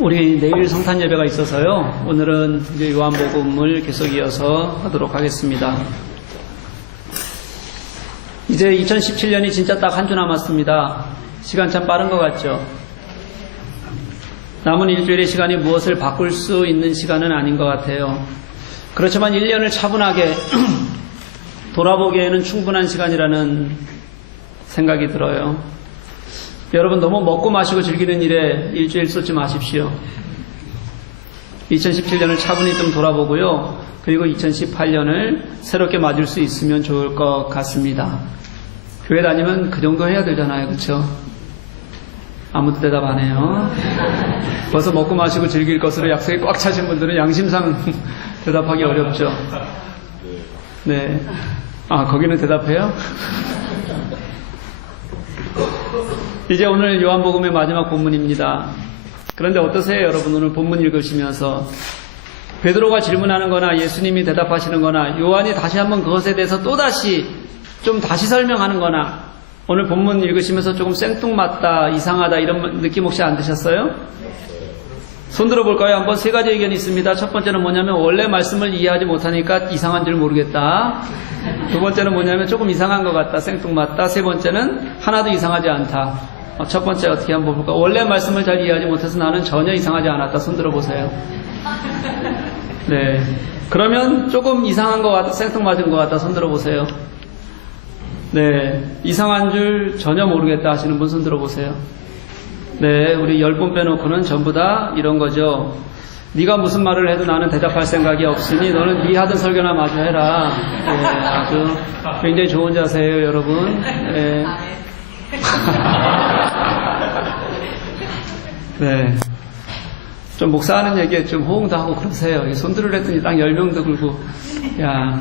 우리 내일 성탄 예배가 있어서요. 오늘은 이제 요한복음을 계속 이어서 하도록 하겠습니다. 이제 2017년이 진짜 딱 한 주 남았습니다. 시간 참 빠른 것 같죠? 남은 일주일의 시간이 무엇을 바꿀 수 있는 시간은 아닌 것 같아요. 그렇지만 1년을 차분하게 돌아보기에는 충분한 시간이라는 생각이 들어요. 여러분 너무 먹고 마시고 즐기는 일에 일주일 쏟지 마십시오. 2017년을 차분히 좀 돌아보고요. 그리고 2018년을 새롭게 맞을 수 있으면 좋을 것 같습니다. 교회 다니면 그 정도 해야 되잖아요. 그렇죠? 아무도 대답 안 해요. 벌써 먹고 마시고 즐길 것으로 약속이 꽉 차신 분들은 양심상 대답하기 어렵죠. 네. 아, 거기는 대답해요? 이제 오늘 요한복음의 마지막 본문입니다. 그런데 어떠세요, 여러분? 오늘 본문 읽으시면서 베드로가 질문하는 거나 예수님이 대답하시는 거나 요한이 다시 한번 그것에 대해서 또다시 다시 설명하는 거나 오늘 본문 읽으시면서 조금 생뚱맞다, 이상하다 이런 느낌 혹시 안 드셨어요? 손 들어볼까요? 한번 세 가지 의견이 있습니다. 첫 번째는 뭐냐면 원래 말씀을 이해하지 못하니까 이상한 줄 모르겠다. 두 번째는 뭐냐면 조금 이상한 것 같다, 생뚱맞다. 세 번째는 하나도 이상하지 않다. 첫 번째 어떻게 한번 볼까? 원래 말씀을 잘 이해하지 못해서 나는 전혀 이상하지 않았다. 손 들어보세요. 네. 그러면 조금 이상한 것 같다, 생뚱맞은 것 같다. 손 들어보세요. 네. 이상한 줄 전혀 모르겠다 하시는 분 손 들어보세요. 네. 우리 10분 빼놓고는 전부 다 이런 거죠. 네가 무슨 말을 해도 나는 대답할 생각이 없으니 너는 네 하던 설교나 마저 해라. 네. 아주 굉장히 좋은 자세예요, 여러분. 네. 네. 좀 목사하는 얘기에 좀 호응도 하고 그러세요. 손들을 했더니 딱 10명도 굴고, 야.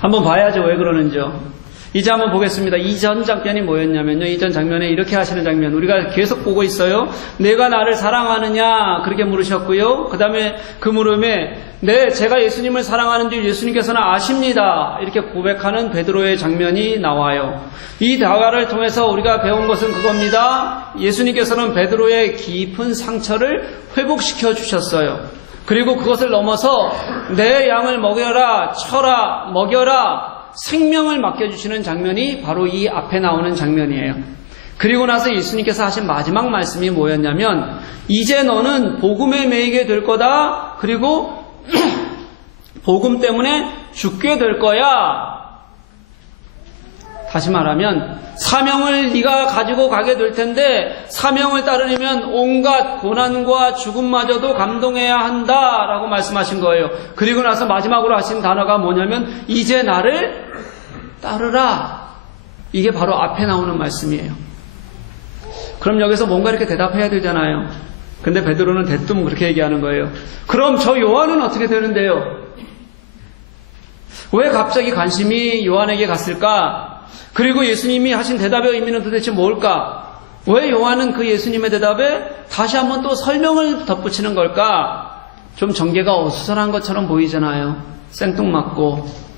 한번 봐야죠. 왜 그러는지요. 이제 한번 보겠습니다. 이전 장면이 뭐였냐면요. 이전 장면에 이렇게 하시는 장면. 우리가 계속 보고 있어요. 내가 나를 사랑하느냐? 그렇게 물으셨고요. 그 다음에 그 물음에 네, 제가 예수님을 사랑하는 줄 예수님께서는 아십니다. 이렇게 고백하는 베드로의 장면이 나와요. 이 대화를 통해서 우리가 배운 것은 그겁니다. 예수님께서는 베드로의 깊은 상처를 회복시켜 주셨어요. 그리고 그것을 넘어서 내 양을 먹여라, 쳐라, 먹여라, 생명을 맡겨주시는 장면이 바로 이 앞에 나오는 장면이에요. 그리고 나서 예수님께서 하신 마지막 말씀이 뭐였냐면 이제 너는 복음에 매이게 될 거다. 그리고 복음 때문에 죽게 될 거야. 다시 말하면 사명을 네가 가지고 가게 될 텐데 사명을 따르려면 온갖 고난과 죽음마저도 감동해야 한다라고 말씀하신 거예요. 그리고 나서 마지막으로 하신 단어가 뭐냐면 이제 나를 따르라. 이게 바로 앞에 나오는 말씀이에요. 그럼 여기서 뭔가 이렇게 대답해야 되잖아요. 근데 베드로는 대뜸 그렇게 얘기하는 거예요. 그럼 저 요한은 어떻게 되는데요? 왜 갑자기 관심이 요한에게 갔을까? 그리고 예수님이 하신 대답의 의미는 도대체 뭘까? 왜 요한은 그 예수님의 대답에 다시 한번 또 설명을 덧붙이는 걸까? 좀 전개가 어수선한 것처럼 보이잖아요. 생뚱맞고.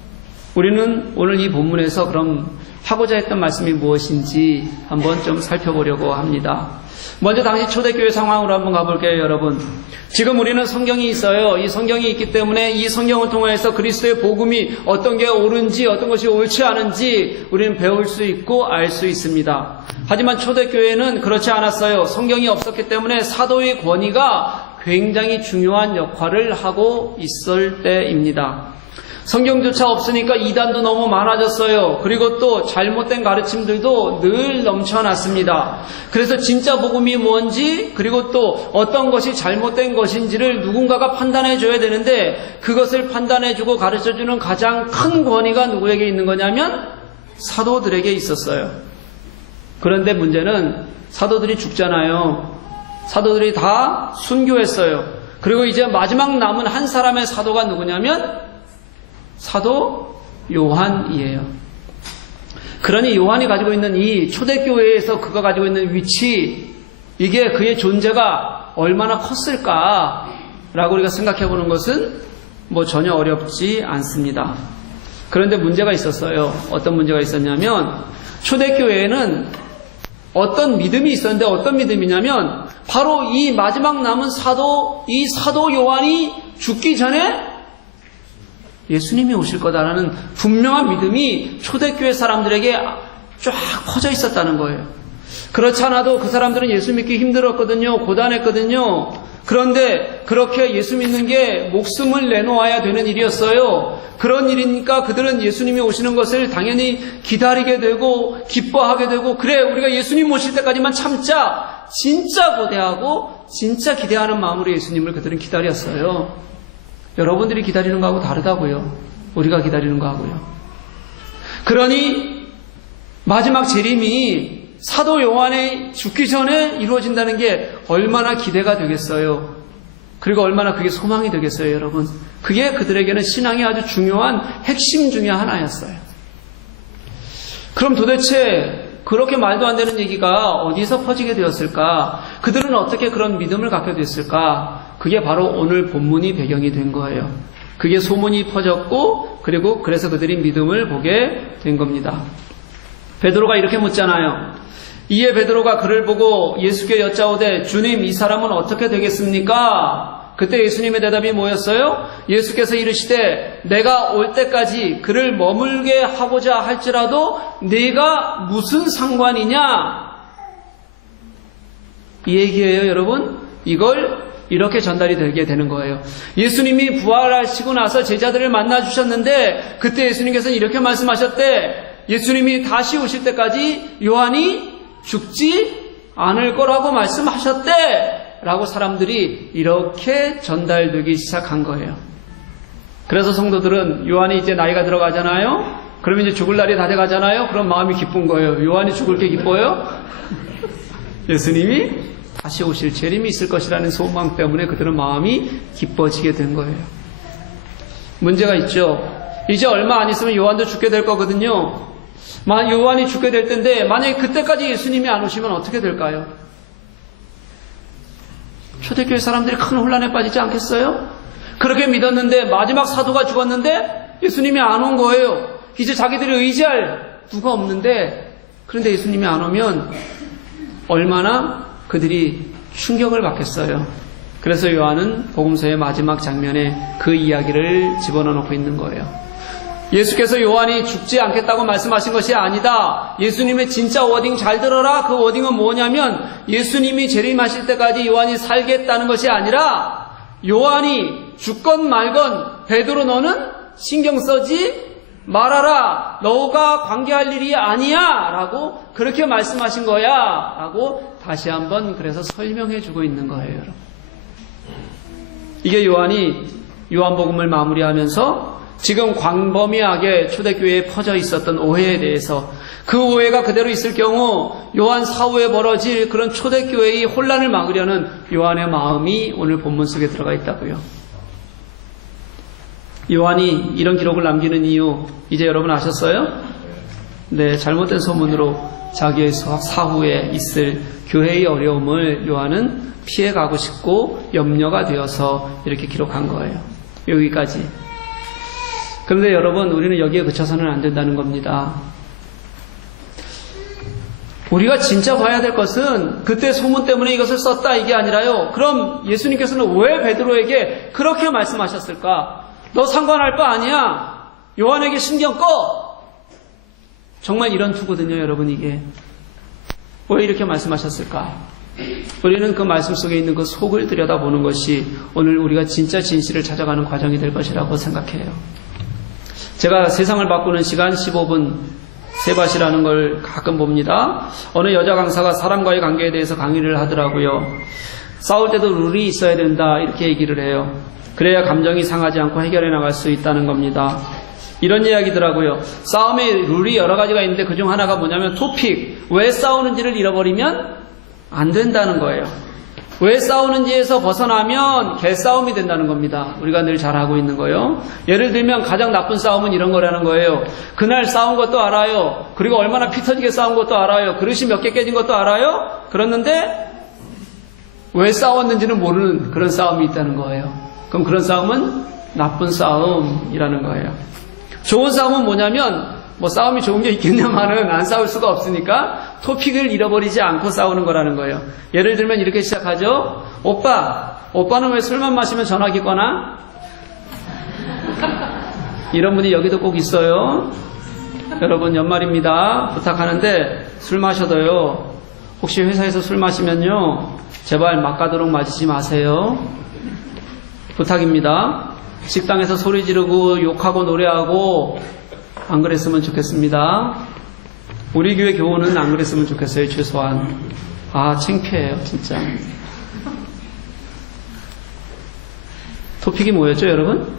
우리는 오늘 이 본문에서 그럼 하고자 했던 말씀이 무엇인지 한번 좀 살펴보려고 합니다. 먼저 당시 초대교회 상황으로 한번 가볼게요, 여러분. 지금 우리는 성경이 있어요. 이 성경이 있기 때문에 이 성경을 통해서 그리스도의 복음이 어떤 게 옳은지 어떤 것이 옳지 않은지 우리는 배울 수 있고 알 수 있습니다. 하지만 초대교회는 그렇지 않았어요. 성경이 없었기 때문에 사도의 권위가 굉장히 중요한 역할을 하고 있을 때입니다. 성경조차 없으니까 이단도 너무 많아졌어요. 그리고 또 잘못된 가르침들도 늘 넘쳐났습니다. 그래서 진짜 복음이 뭔지 그리고 또 어떤 것이 잘못된 것인지를 누군가가 판단해 줘야 되는데 그것을 판단해 주고 가르쳐 주는 가장 큰 권위가 누구에게 있는 거냐면 사도들에게 있었어요. 그런데 문제는 사도들이 죽잖아요. 사도들이 다 순교했어요. 그리고 이제 마지막 남은 한 사람의 사도가 누구냐면 사도 요한이에요. 그러니 요한이 가지고 있는 이 초대교회에서 그가 가지고 있는 위치, 이게 그의 존재가 얼마나 컸을까라고 우리가 생각해 보는 것은 전혀 어렵지 않습니다. 그런데 문제가 있었어요. 어떤 문제가 있었냐면 초대교회에는 어떤 믿음이 있었는데 어떤 믿음이냐면 바로 이 마지막 남은 사도, 이 사도 요한이 죽기 전에 예수님이 오실 거다라는 분명한 믿음이 초대교회 사람들에게 쫙 퍼져 있었다는 거예요. 그렇지 않아도 그 사람들은 예수 믿기 힘들었거든요. 고단했거든요. 그런데 그렇게 예수 믿는 게 목숨을 내놓아야 되는 일이었어요. 그런 일이니까 그들은 예수님이 오시는 것을 당연히 기다리게 되고 기뻐하게 되고, 그래 우리가 예수님 오실 때까지만 참자, 진짜 고대하고 진짜 기대하는 마음으로 예수님을 그들은 기다렸어요. 여러분들이 기다리는 거하고 다르다고요. 우리가 기다리는 거하고요. 그러니 마지막 재림이 사도 요한이 죽기 전에 이루어진다는 게 얼마나 기대가 되겠어요. 그리고 얼마나 그게 소망이 되겠어요, 여러분. 그게 그들에게는 신앙의 아주 중요한 핵심 중에 하나였어요. 그럼 도대체 그렇게 말도 안 되는 얘기가 어디서 퍼지게 되었을까? 그들은 어떻게 그런 믿음을 갖게 됐을까? 그게 바로 오늘 본문이 배경이 된 거예요. 그게 소문이 퍼졌고, 그리고 그래서 그들이 믿음을 보게 된 겁니다. 베드로가 이렇게 묻잖아요. 이에 베드로가 그를 보고 예수께 여짜오되 주님, 이 사람은 어떻게 되겠습니까? 그때 예수님의 대답이 뭐였어요? 예수께서 이르시되 내가 올 때까지 그를 머물게 하고자 할지라도 네가 무슨 상관이냐? 이 얘기예요, 여러분. 이걸 이렇게 전달이 되게 되는 거예요. 예수님이 부활하시고 나서 제자들을 만나 주셨는데 그때 예수님께서는 이렇게 말씀하셨대. 예수님이 다시 오실 때까지 요한이 죽지 않을 거라고 말씀하셨대 라고 사람들이 이렇게 전달되기 시작한 거예요. 그래서 성도들은 요한이 이제 나이가 들어가잖아요. 그러면 이제 죽을 날이 다 돼가잖아요. 그럼 마음이 기쁜 거예요. 요한이 죽을 게 기뻐요? 예수님이 다시 오실 재림이 있을 것이라는 소망 때문에 그들은 마음이 기뻐지게 된 거예요. 문제가 있죠. 이제 얼마 안 있으면 요한도 죽게 될 거거든요. 요한이 죽게 될 텐데 만약에 그때까지 예수님이 안 오시면 어떻게 될까요? 초대교회 사람들이 큰 혼란에 빠지지 않겠어요? 그렇게 믿었는데 마지막 사도가 죽었는데 예수님이 안 온 거예요. 이제 자기들이 의지할 누가 없는데, 그런데 예수님이 안 오면 얼마나 그들이 충격을 받겠어요. 그래서 요한은 복음서의 마지막 장면에 그 이야기를 집어넣어 놓고 있는 거예요. 예수께서 요한이 죽지 않겠다고 말씀하신 것이 아니다. 예수님의 진짜 워딩 잘 들어라. 그 워딩은 뭐냐면 예수님이 재림하실 때까지 요한이 살겠다는 것이 아니라 요한이 죽건 말건 베드로 너는 신경 쓰지 말아라. 너가 관계할 일이 아니야 라고 그렇게 말씀하신 거야 라고 다시 한번 그래서 설명해 주고 있는 거예요, 여러분. 이게 요한이 요한복음을 마무리하면서 지금 광범위하게 초대교회에 퍼져 있었던 오해에 대해서, 그 오해가 그대로 있을 경우 요한 사후에 벌어질 그런 초대교회의 혼란을 막으려는 요한의 마음이 오늘 본문 속에 들어가 있다고요. 요한이 이런 기록을 남기는 이유 이제 여러분 아셨어요? 네, 잘못된 소문으로 자기의 사후에 있을 교회의 어려움을 요한은 피해가고 싶고 염려가 되어서 이렇게 기록한 거예요. 여기까지. 그런데 여러분, 우리는 여기에 그쳐서는 안 된다는 겁니다. 우리가 진짜 봐야 될 것은 그때 소문 때문에 이것을 썼다 이게 아니라요. 그럼 예수님께서는 왜 베드로에게 그렇게 말씀하셨을까? 너 상관할 거 아니야. 요한에게 신경 꺼. 정말 이런 투거든요, 여러분. 이게 왜 이렇게 말씀하셨을까? 우리는 그 말씀 속에 있는 그 속을 들여다보는 것이 오늘 우리가 진짜 진실을 찾아가는 과정이 될 것이라고 생각해요. 제가 세상을 바꾸는 시간 15분 세바시라는 걸 가끔 봅니다. 어느 여자 강사가 사람과의 관계에 대해서 강의를 하더라고요. 싸울 때도 룰이 있어야 된다 이렇게 얘기를 해요. 그래야 감정이 상하지 않고 해결해 나갈 수 있다는 겁니다. 이런 이야기더라고요. 싸움의 룰이 여러 가지가 있는데 그중 하나가 뭐냐면 토픽, 왜 싸우는지를 잃어버리면 안 된다는 거예요. 왜 싸우는지에서 벗어나면 개싸움이 된다는 겁니다. 우리가 늘 잘 알고 있는 거예요. 예를 들면 가장 나쁜 싸움은 이런 거라는 거예요. 그날 싸운 것도 알아요. 그리고 얼마나 피 터지게 싸운 것도 알아요. 그릇이 몇 개 깨진 것도 알아요. 그랬는데 왜 싸웠는지는 모르는 그런 싸움이 있다는 거예요. 그럼 그런 싸움은 나쁜 싸움이라는 거예요. 좋은 싸움은 뭐냐면 뭐 싸움이 좋은 게 있겠냐마는 안 싸울 수가 없으니까 토픽을 잃어버리지 않고 싸우는 거라는 거예요. 예를 들면 이렇게 시작하죠. 오빠는 왜 술만 마시면 전화기 꺼나? 이런 분이 여기도 꼭 있어요. 여러분 연말입니다. 부탁하는데 술 마셔도요. 혹시 회사에서 술 마시면요. 제발 막가도록 마시지 마세요. 부탁입니다. 식당에서 소리 지르고 욕하고 노래하고 안 그랬으면 좋겠습니다. 우리 교회 교우는 안 그랬으면 좋겠어요. 최소한. 창피해요 진짜. 토픽이 뭐였죠 여러분?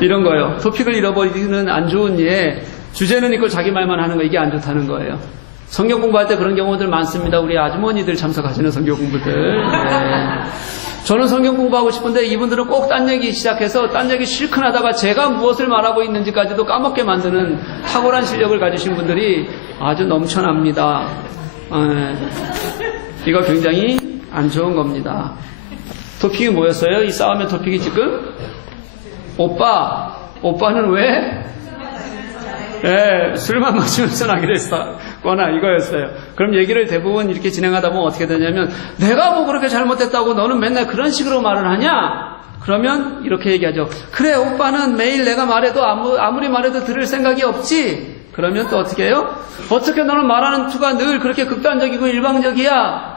이런 거예요. 토픽을 잃어버리는 안 좋은 예. 주제는 있고 자기 말만 하는 거 이게 안 좋다는 거예요. 성경 공부할 때 그런 경우들 많습니다. 우리 아주머니들 참석하시는 성경 공부들. 네. 저는 성경 공부하고 싶은데 이분들은 꼭 딴 얘기 시작해서 딴 얘기 실컷 하다가 제가 무엇을 말하고 있는지까지도 까먹게 만드는 탁월한 실력을 가지신 분들이 아주 넘쳐납니다. 이거 굉장히 안 좋은 겁니다. 토픽이 뭐였어요? 이 싸움의 토픽이 지금? 오빠는 왜? 술만 마시면서 나기로 했거나 이거였어요. 그럼 얘기를 대부분 이렇게 진행하다 보면 어떻게 되냐면 내가 뭐 그렇게 잘못했다고 너는 맨날 그런 식으로 말을 하냐? 그러면 이렇게 얘기하죠. 그래 오빠는 매일 내가 말해도 아무리 말해도 들을 생각이 없지? 그러면 또 어떻게 해요? 어떻게 너는 말하는 투가 늘 그렇게 극단적이고 일방적이야?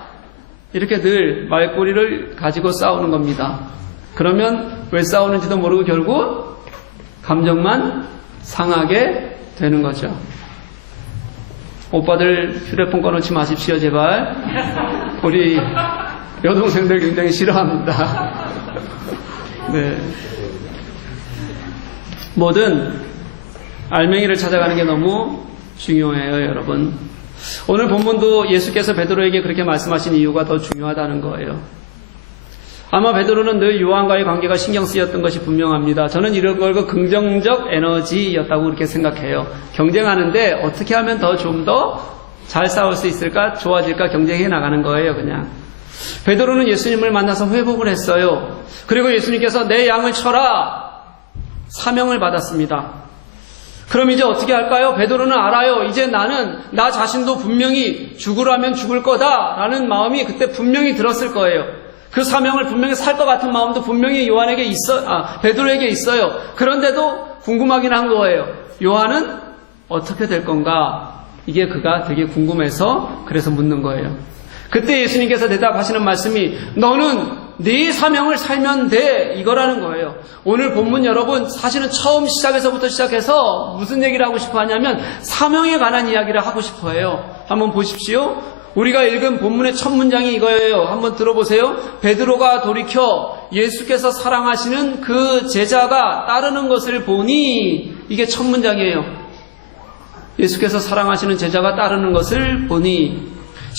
이렇게 늘 말꼬리를 가지고 싸우는 겁니다. 그러면 왜 싸우는지도 모르고 결국 감정만 상하게 되는 거죠. 오빠들 휴대폰 꺼놓지 마십시오 제발. 우리 여동생들 굉장히 싫어합니다. 네. 뭐든 알맹이를 찾아가는 게 너무 중요해요 여러분. 오늘 본문도 예수께서 베드로에게 그렇게 말씀하신 이유가 더 중요하다는 거예요. 아마 베드로는 늘 요한과의 관계가 신경 쓰였던 것이 분명합니다. 저는 이런 걸 긍정적 에너지였다고 그렇게 생각해요. 경쟁하는데 어떻게 하면 좀 더 잘 싸울 수 있을까? 좋아질까? 경쟁해 나가는 거예요 그냥. 베드로는 예수님을 만나서 회복을 했어요. 그리고 예수님께서 내 양을 쳐라 사명을 받았습니다. 그럼 이제 어떻게 할까요? 베드로는 알아요. 이제 나는 나 자신도 분명히 죽으라면 죽을 거다라는 마음이 그때 분명히 들었을 거예요. 그 사명을 분명히 살 것 같은 마음도 분명히 베드로에게 있어요. 그런데도 궁금하긴 한 거예요. 요한은 어떻게 될 건가? 이게 그가 되게 궁금해서 그래서 묻는 거예요. 그때 예수님께서 대답하시는 말씀이 너는 네 사명을 살면 돼 이거라는 거예요. 오늘 본문 여러분 사실은 처음 시작에서부터 시작해서 무슨 얘기를 하고 싶어 하냐면 사명에 관한 이야기를 하고 싶어 해요. 한번 보십시오. 우리가 읽은 본문의 첫 문장이 이거예요. 한번 들어보세요. 베드로가 돌이켜 예수께서 사랑하시는 그 제자가 따르는 것을 보니 이게 첫 문장이에요. 예수께서 사랑하시는 제자가 따르는 것을 보니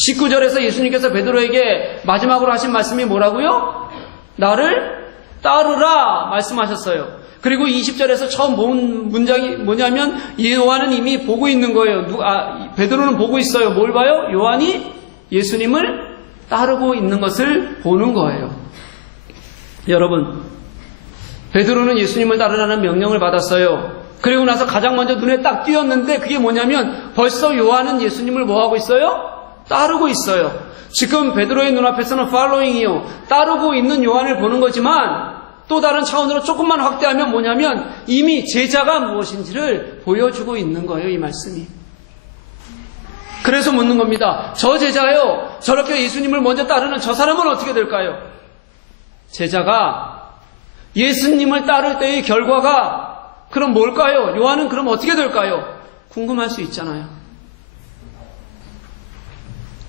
19절에서 예수님께서 베드로에게 마지막으로 하신 말씀이 뭐라고요? 나를 따르라 말씀하셨어요. 그리고 20절에서 처음 본 문장이 뭐냐면 요한은 이미 보고 있는 거예요. 베드로는 보고 있어요. 뭘 봐요? 요한이 예수님을 따르고 있는 것을 보는 거예요. 여러분, 베드로는 예수님을 따르라는 명령을 받았어요. 그리고 나서 가장 먼저 눈에 딱 띄었는데 그게 뭐냐면 벌써 요한은 예수님을 뭐하고 있어요? 따르고 있어요. 지금 베드로의 눈앞에서는 following이요. 따르고 있는 요한을 보는 거지만 또 다른 차원으로 조금만 확대하면 뭐냐면 이미 제자가 무엇인지를 보여주고 있는 거예요. 이 말씀이. 그래서 묻는 겁니다. 저 제자요. 저렇게 예수님을 먼저 따르는 저 사람은 어떻게 될까요? 제자가 예수님을 따를 때의 결과가 그럼 뭘까요? 요한은 그럼 어떻게 될까요? 궁금할 수 있잖아요.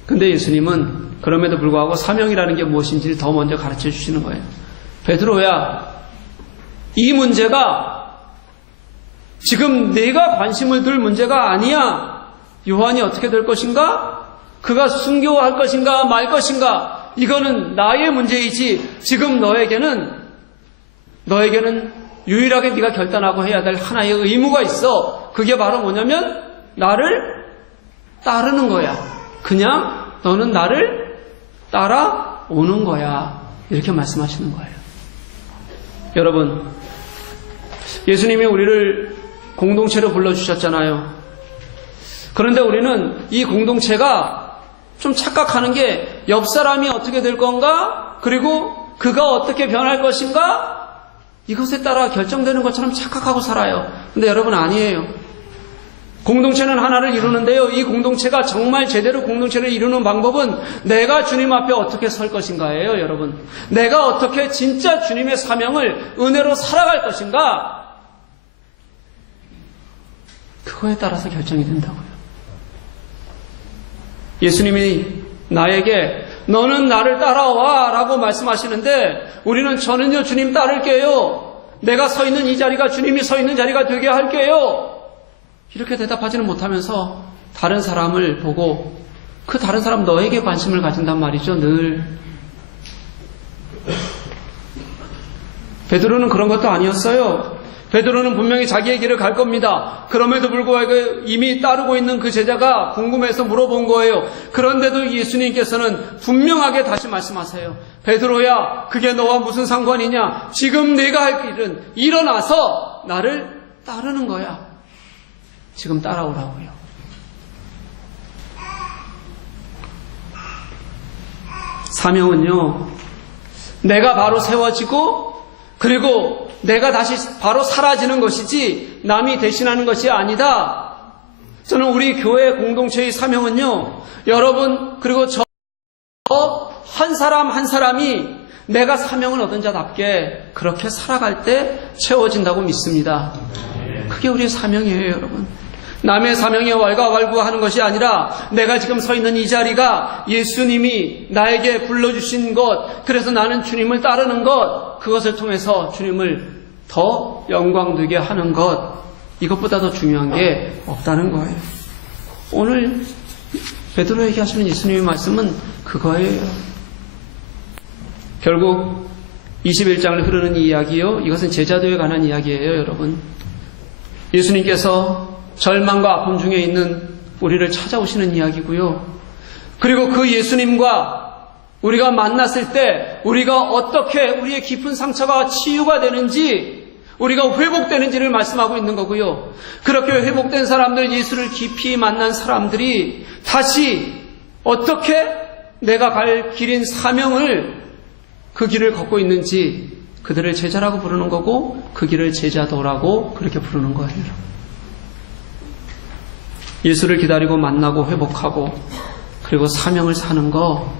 근데 예수님은 그럼에도 불구하고 사명이라는 게 무엇인지를 더 먼저 가르쳐 주시는 거예요. 베드로야, 이 문제가 지금 내가 관심을 둘 문제가 아니야. 요한이 어떻게 될 것인가? 그가 순교할 것인가 말 것인가? 이거는 나의 문제이지 지금 너에게는 유일하게 네가 결단하고 해야 될 하나의 의무가 있어. 그게 바로 뭐냐면 나를 따르는 거야. 그냥 너는 나를 따라오는 거야. 이렇게 말씀하시는 거예요. 여러분, 예수님이 우리를 공동체로 불러주셨잖아요. 그런데 우리는 이 공동체가 좀 착각하는 게 옆 사람이 어떻게 될 건가? 그리고 그가 어떻게 변할 것인가? 이것에 따라 결정되는 것처럼 착각하고 살아요. 근데 여러분 아니에요. 공동체는 하나를 이루는데요. 이 공동체가 정말 제대로 공동체를 이루는 방법은 내가 주님 앞에 어떻게 설 것인가예요, 여러분. 내가 어떻게 진짜 주님의 사명을 은혜로 살아갈 것인가? 그거에 따라서 결정이 된다고요. 예수님이 나에게 너는 나를 따라와 라고 말씀하시는데 우리는 저는요 주님 따를게요. 내가 서 있는 이 자리가 주님이 서 있는 자리가 되게 할게요. 이렇게 대답하지는 못하면서 다른 사람을 보고 그 다른 사람 너에게 관심을 가진단 말이죠. 늘. 베드로는 그런 것도 아니었어요. 베드로는 분명히 자기의 길을 갈 겁니다. 그럼에도 불구하고 이미 따르고 있는 그 제자가 궁금해서 물어본 거예요. 그런데도 예수님께서는 분명하게 다시 말씀하세요. 베드로야, 그게 너와 무슨 상관이냐? 지금 네가 할 길은 일어나서 나를 따르는 거야. 지금 따라오라고요. 사명은요, 내가 바로 세워지고 그리고 내가 다시 바로 사라지는 것이지 남이 대신하는 것이 아니다. 저는 우리 교회 공동체의 사명은요, 여러분 그리고 저 한 사람 한 사람이 내가 사명을 얻은 자답게 그렇게 살아갈 때 채워진다고 믿습니다. 그게 우리의 사명이에요, 여러분. 남의 사명에 왈가왈부하는 것이 아니라 내가 지금 서 있는 이 자리가 예수님이 나에게 불러주신 것, 그래서 나는 주님을 따르는 것, 그것을 통해서 주님을 더 영광되게 하는 것, 이것보다 더 중요한 게 없다는 거예요. 오늘 베드로에게 하시는 예수님의 말씀은 그거예요. 결국 21장을 흐르는 이 이야기요, 이것은 제자도에 관한 이야기예요, 여러분. 예수님께서 절망과 아픔 중에 있는 우리를 찾아오시는 이야기고요. 그리고 그 예수님과 우리가 만났을 때 우리가 어떻게 우리의 깊은 상처가 치유가 되는지, 우리가 회복되는지를 말씀하고 있는 거고요. 그렇게 회복된 사람들, 예수를 깊이 만난 사람들이 다시 어떻게 내가 갈 길인 사명을, 그 길을 걷고 있는지 그들을 제자라고 부르는 거고 그 길을 제자도라고 그렇게 부르는 거예요. 예수를 기다리고 만나고 회복하고 그리고 사명을 사는 거,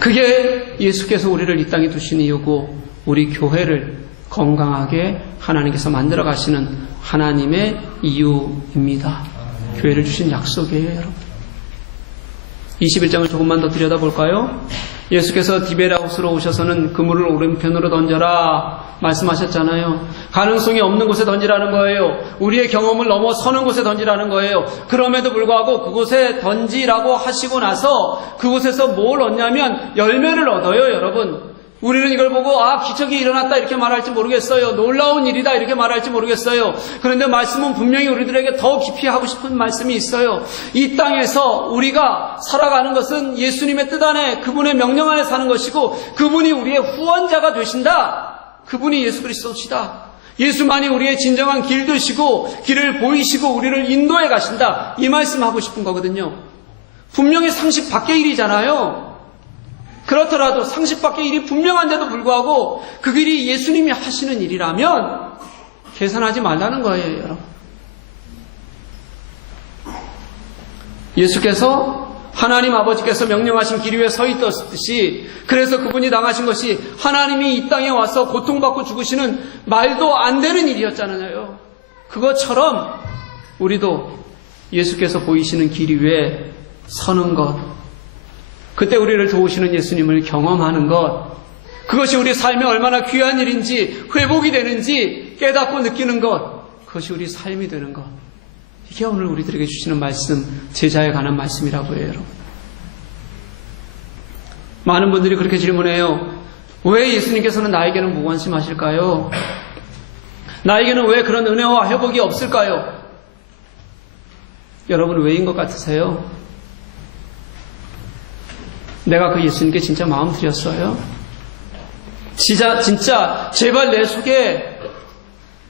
그게 예수께서 우리를 이 땅에 두신 이유고 우리 교회를 건강하게 하나님께서 만들어 가시는 하나님의 이유입니다. 교회를 주신 약속이에요, 여러분. 21장을 조금만 더 들여다볼까요? 예수께서 디베라우스로 오셔서는 그물을 오른편으로 던져라 말씀하셨잖아요. 가능성이 없는 곳에 던지라는 거예요. 우리의 경험을 넘어서는 곳에 던지라는 거예요. 그럼에도 불구하고 그곳에 던지라고 하시고 나서 그곳에서 뭘 얻냐면 열매를 얻어요, 여러분. 우리는 이걸 보고 기적이 일어났다 이렇게 말할지 모르겠어요. 놀라운 일이다 이렇게 말할지 모르겠어요. 그런데 말씀은 분명히 우리들에게 더 깊이 하고 싶은 말씀이 있어요. 이 땅에서 우리가 살아가는 것은 예수님의 뜻 안에, 그분의 명령 안에 사는 것이고 그분이 우리의 후원자가 되신다. 그분이 예수 그리스도시다. 예수만이 우리의 진정한 길 되시고 길을 보이시고 우리를 인도해 가신다. 이 말씀하고 싶은 거거든요. 분명히 상식 밖의 일이잖아요. 그렇더라도 상식 밖의 일이 분명한데도 불구하고 그 길이 예수님이 하시는 일이라면 계산하지 말라는 거예요, 여러분. 예수께서 하나님 아버지께서 명령하신 길 위에 서 있듯이, 그래서 그분이 당하신 것이 하나님이 이 땅에 와서 고통받고 죽으시는 말도 안 되는 일이었잖아요. 그것처럼 우리도 예수께서 보이시는 길 위에 서는 것, 그때 우리를 도우시는 예수님을 경험하는 것, 그것이 우리 삶에 얼마나 귀한 일인지, 회복이 되는지 깨닫고 느끼는 것, 그것이 우리 삶이 되는 것, 이게 오늘 우리들에게 주시는 말씀, 제자에 관한 말씀이라고 해요, 여러분. 많은 분들이 그렇게 질문해요. 왜 예수님께서는 나에게는 무관심하실까요? 나에게는 왜 그런 은혜와 회복이 없을까요? 여러분, 왜인 것 같으세요? 내가 그 예수님께 진짜 마음 드렸어요? 진짜 제발 내 속에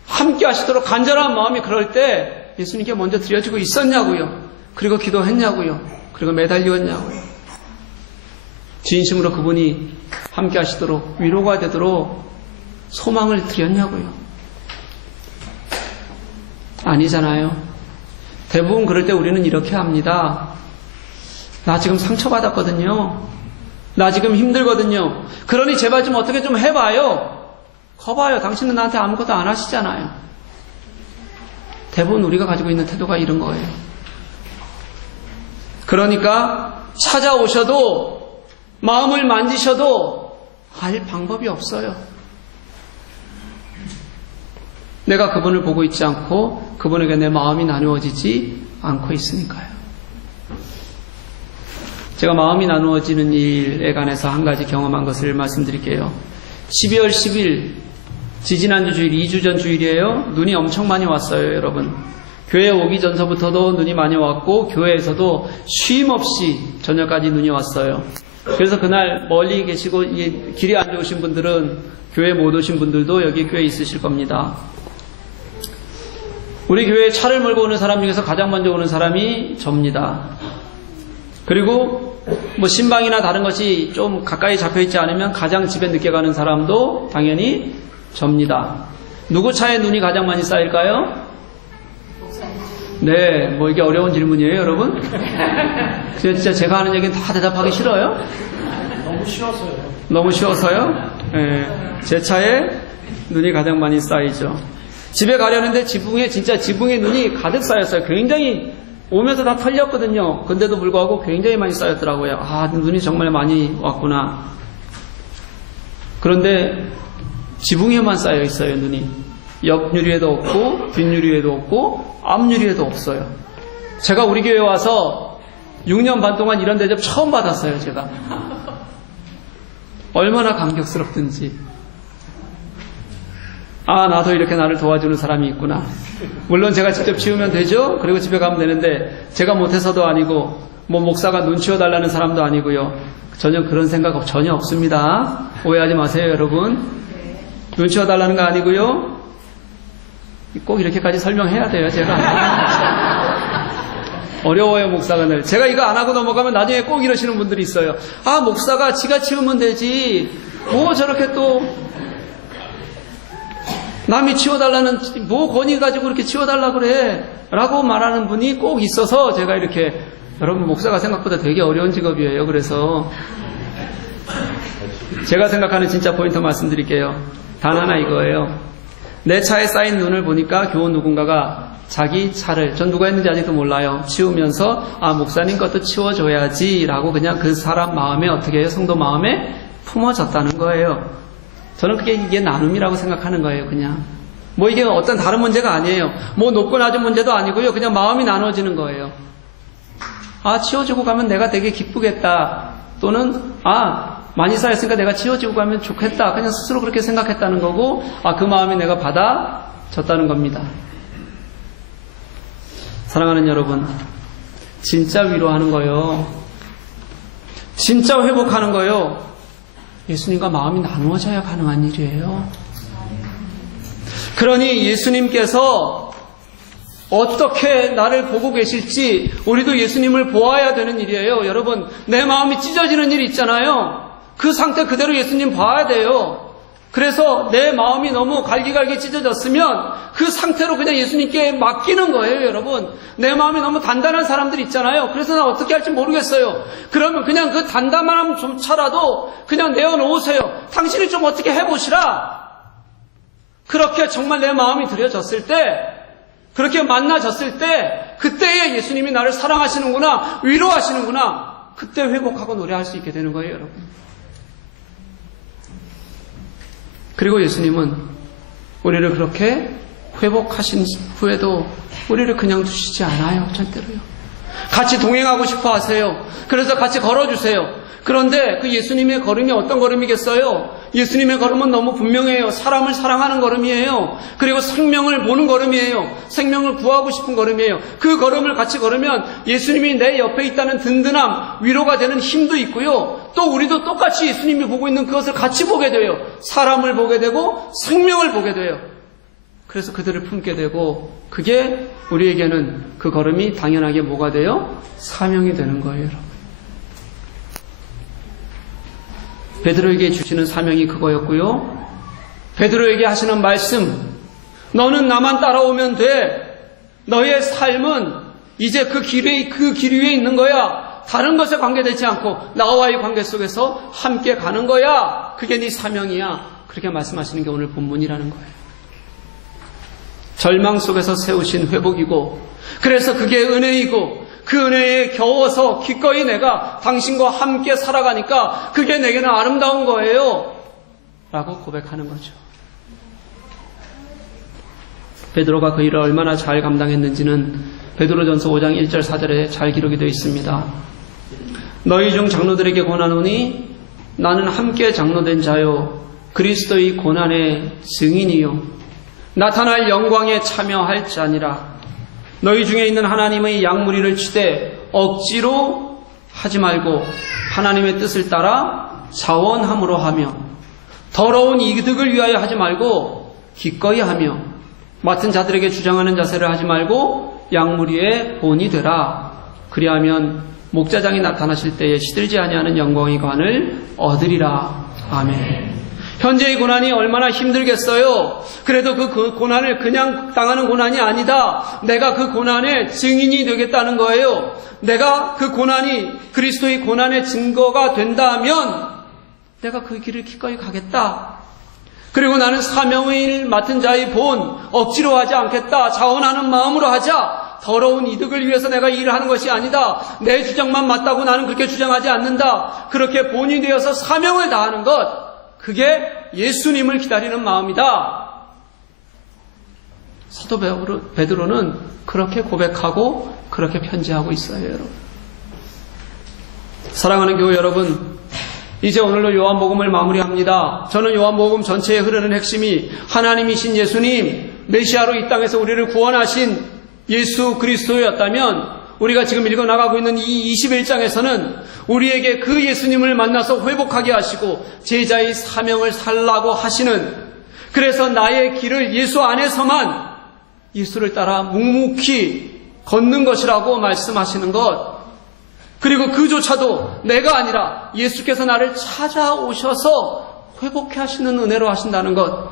함께 하시도록 간절한 마음이 그럴 때 예수님께 먼저 드려지고 있었냐고요. 그리고 기도했냐고요. 그리고 매달렸냐고요. 진심으로 그분이 함께 하시도록 위로가 되도록 소망을 드렸냐고요. 아니잖아요. 대부분 그럴 때 우리는 이렇게 합니다. 나 지금 상처받았거든요. 나 지금 힘들거든요. 그러니 제발 좀 어떻게 좀 해봐요. 거봐요. 당신은 나한테 아무것도 안 하시잖아요. 대부분 우리가 가지고 있는 태도가 이런 거예요. 그러니까 찾아오셔도 마음을 만지셔도 알 방법이 없어요. 내가 그분을 보고 있지 않고 그분에게 내 마음이 나누어지지 않고 있으니까요. 제가 마음이 나누어지는 일에 관해서 한 가지 경험한 것을 말씀드릴게요. 12월 10일 지지난주 주일 2주 전 주일이에요. 눈이 엄청 많이 왔어요, 여러분. 교회 오기 전서부터도 눈이 많이 왔고 교회에서도 쉼 없이 저녁까지 눈이 왔어요. 그래서 그날 멀리 계시고 길이 안 좋으신 분들은 교회 못 오신 분들도 여기 교회에 있으실 겁니다. 우리 교회에 차를 몰고 오는 사람 중에서 가장 먼저 오는 사람이 접니다. 그리고 뭐 신방이나 다른 것이 좀 가까이 잡혀있지 않으면 가장 집에 늦게 가는 사람도 당연히 접니다. 누구 차에 눈이 가장 많이 쌓일까요? 네, 뭐 이게 어려운 질문이에요, 여러분? 진짜 제가 하는 얘기는 다 대답하기 싫어요? 너무 쉬웠어요. 너무 쉬워서요? 네, 제 차에 눈이 가장 많이 쌓이죠. 집에 가려는데 지붕에 눈이 가득 쌓였어요. 굉장히 오면서 다 털렸거든요. 근데도 불구하고 굉장히 많이 쌓였더라고요. 아, 눈이 정말 많이 왔구나. 그런데 지붕에만 쌓여 있어요, 눈이. 옆 유리에도 없고 뒷 유리에도 없고 앞 유리에도 없어요. 제가 우리 교회에 와서 6년 반 동안 이런 대접 처음 받았어요, 제가. 얼마나 감격스럽든지. 아, 나도 이렇게 나를 도와주는 사람이 있구나. 물론 제가 직접 치우면 되죠? 그리고 집에 가면 되는데 제가 못해서도 아니고 뭐 목사가 눈 치워달라는 사람도 아니고요. 전혀 그런 생각 전혀 없습니다. 오해하지 마세요, 여러분. 눈 치워달라는 거 아니고요. 꼭 이렇게까지 설명해야 돼요, 제가. 어려워요, 목사가 늘. 제가 이거 안 하고 넘어가면 나중에 꼭 이러시는 분들이 있어요. 아, 목사가 지가 치우면 되지. 뭐 저렇게 또 남이 치워달라는 뭐 권위 가지고 이렇게 치워달라고 그래 라고 말하는 분이 꼭 있어서 제가 이렇게, 여러분 목사가 생각보다 되게 어려운 직업이에요. 그래서 제가 생각하는 진짜 포인트 말씀드릴게요. 단 하나 이거예요. 내 차에 쌓인 눈을 보니까 교원 누군가가 자기 차를, 전 누가 했는지 아직도 몰라요, 치우면서 아, 목사님 것도 치워줘야지 라고 그냥 그 사람 마음에, 어떻게 해요? 성도 마음에 품어졌다는 거예요. 저는 이게 나눔이라고 생각하는 거예요, 그냥. 뭐 이게 어떤 다른 문제가 아니에요. 뭐 높고 낮은 문제도 아니고요. 그냥 마음이 나눠지는 거예요. 아, 치워주고 가면 내가 되게 기쁘겠다. 또는, 아, 많이 쌓였으니까 내가 치워주고 가면 좋겠다. 그냥 스스로 그렇게 생각했다는 거고, 아, 그 마음이 내가 받아졌다는 겁니다. 사랑하는 여러분, 진짜 위로하는 거요. 진짜 회복하는 거요. 예수님과 마음이 나누어져야 가능한 일이에요. 그러니 예수님께서 어떻게 나를 보고 계실지 우리도 예수님을 보아야 되는 일이에요. 여러분, 내 마음이 찢어지는 일 있잖아요. 그 상태 그대로 예수님 봐야 돼요. 그래서 내 마음이 너무 갈기갈기 찢어졌으면 그 상태로 그냥 예수님께 맡기는 거예요, 여러분. 내 마음이 너무 단단한 사람들 있잖아요. 그래서 나 어떻게 할지 모르겠어요. 그러면 그냥 그 단단함조차라도 그냥 내어놓으세요. 당신이 좀 어떻게 해보시라. 그렇게 정말 내 마음이 들여졌을 때, 그렇게 만나졌을 때, 그때에 예수님이 나를 사랑하시는구나, 위로하시는구나, 그때 회복하고 노래할 수 있게 되는 거예요, 여러분. 그리고 예수님은 우리를 그렇게 회복하신 후에도 우리를 그냥 두시지 않아요. 절대로요. 같이 동행하고 싶어 하세요. 그래서 같이 걸어주세요. 그런데 그 예수님의 걸음이 어떤 걸음이겠어요? 예수님의 걸음은 너무 분명해요. 사람을 사랑하는 걸음이에요. 그리고 생명을 보는 걸음이에요. 생명을 구하고 싶은 걸음이에요. 그 걸음을 같이 걸으면 예수님이 내 옆에 있다는 든든함, 위로가 되는 힘도 있고요. 또 우리도 똑같이 예수님이 보고 있는 그것을 같이 보게 돼요. 사람을 보게 되고 생명을 보게 돼요. 그래서 그들을 품게 되고 그게 우리에게는 그 걸음이 당연하게 뭐가 돼요? 사명이 되는 거예요, 여러분. 베드로에게 주시는 사명이 그거였고요. 베드로에게 하시는 말씀, 너는 나만 따라오면 돼. 너의 삶은 이제 그 길 위에 있는 거야. 다른 것에 관계되지 않고 나와의 관계 속에서 함께 가는 거야. 그게 네 사명이야. 그렇게 말씀하시는 게 오늘 본문이라는 거예요. 절망 속에서 세우신 회복이고, 그래서 그게 은혜이고, 그 은혜에 겨워서 기꺼이 내가 당신과 함께 살아가니까 그게 내게는 아름다운 거예요. 라고 고백하는 거죠. 베드로가 그 일을 얼마나 잘 감당했는지는 베드로전서 5장 1절 4절에 잘 기록이 되어 있습니다. 너희 중 장로들에게 권하노니 나는 함께 장로된 자요 그리스도의 고난의 증인이요 나타날 영광에 참여할 자니라. 너희 중에 있는 하나님의 양무리를 치되 억지로 하지 말고 하나님의 뜻을 따라 자원함으로 하며 더러운 이득을 위하여 하지 말고 기꺼이 하며 맡은 자들에게 주장하는 자세를 하지 말고 양무리의 본이 되라. 그리하면 목자장이 나타나실 때에 시들지 아니하는 영광의 관을 얻으리라. 아멘. 현재의 고난이 얼마나 힘들겠어요. 그래도 그 고난을 그냥 당하는 고난이 아니다. 내가 그 고난의 증인이 되겠다는 거예요. 내가 그 고난이 그리스도의 고난의 증거가 된다면 내가 그 길을 기꺼이 가겠다. 그리고 나는 사명을 맡은 자의 본, 억지로 하지 않겠다. 자원하는 마음으로 하자. 더러운 이득을 위해서 내가 일을 하는 것이 아니다. 내 주장만 맞다고 나는 그렇게 주장하지 않는다. 그렇게 본이 되어서 사명을 다하는 것, 그게 예수님을 기다리는 마음이다. 사도 베드로는 그렇게 고백하고 그렇게 편지하고 있어요, 여러분. 사랑하는 교회 여러분, 이제 오늘로 요한복음을 마무리합니다. 저는 요한복음 전체에 흐르는 핵심이 하나님이신 예수님, 메시아로 이 땅에서 우리를 구원하신 예수 그리스도였다면 우리가 지금 읽어나가고 있는 이 21장에서는 우리에게 그 예수님을 만나서 회복하게 하시고 제자의 사명을 살라고 하시는, 그래서 나의 길을 예수 안에서만 예수를 따라 묵묵히 걷는 것이라고 말씀하시는 것, 그리고 그조차도 내가 아니라 예수께서 나를 찾아오셔서 회복해 하시는 은혜로 하신다는 것.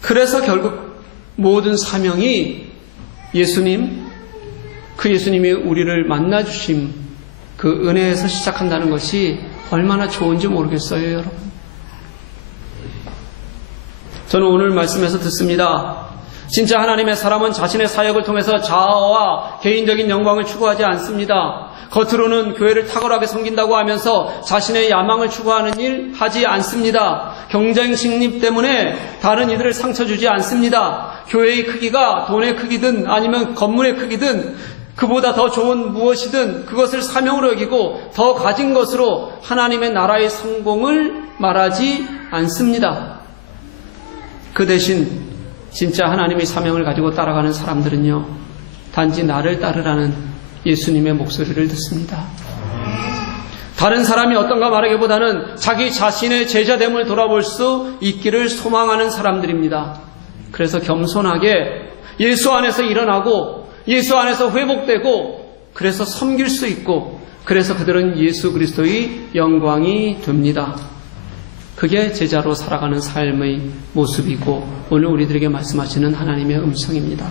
그래서 결국 모든 사명이 예수님, 그 예수님이 우리를 만나주심, 그 은혜에서 시작한다는 것이 얼마나 좋은지 모르겠어요, 여러분. 저는 오늘 말씀에서 듣습니다. 진짜 하나님의 사람은 자신의 사역을 통해서 자아와 개인적인 영광을 추구하지 않습니다. 겉으로는 교회를 탁월하게 섬긴다고 하면서 자신의 야망을 추구하는 일 하지 않습니다. 경쟁 심리 때문에 다른 이들을 상처 주지 않습니다. 교회의 크기가 돈의 크기든 아니면 건물의 크기든 그보다 더 좋은 무엇이든 그것을 사명으로 여기고 더 가진 것으로 하나님의 나라의 성공을 말하지 않습니다. 그 대신 진짜 하나님의 사명을 가지고 따라가는 사람들은요, 단지 나를 따르라는 예수님의 목소리를 듣습니다. 다른 사람이 어떤가 말하기보다는 자기 자신의 제자됨을 돌아볼 수 있기를 소망하는 사람들입니다. 그래서 겸손하게 예수 안에서 일어나고 예수 안에서 회복되고 그래서 섬길 수 있고, 그래서 그들은 예수 그리스도의 영광이 됩니다. 그게 제자로 살아가는 삶의 모습이고 오늘 우리들에게 말씀하시는 하나님의 음성입니다.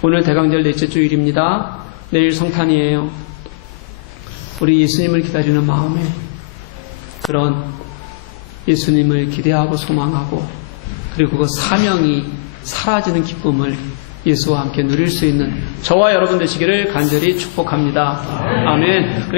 오늘 대강절 넷째 주일입니다. 내일 성탄이에요. 우리 예수님을 기다리는 마음에 그런 예수님을 기대하고 소망하고 그리고 그 사명이 사라지는 기쁨을 예수와 함께 누릴 수 있는 저와 여러분 되시기를 간절히 축복합니다. 아멘.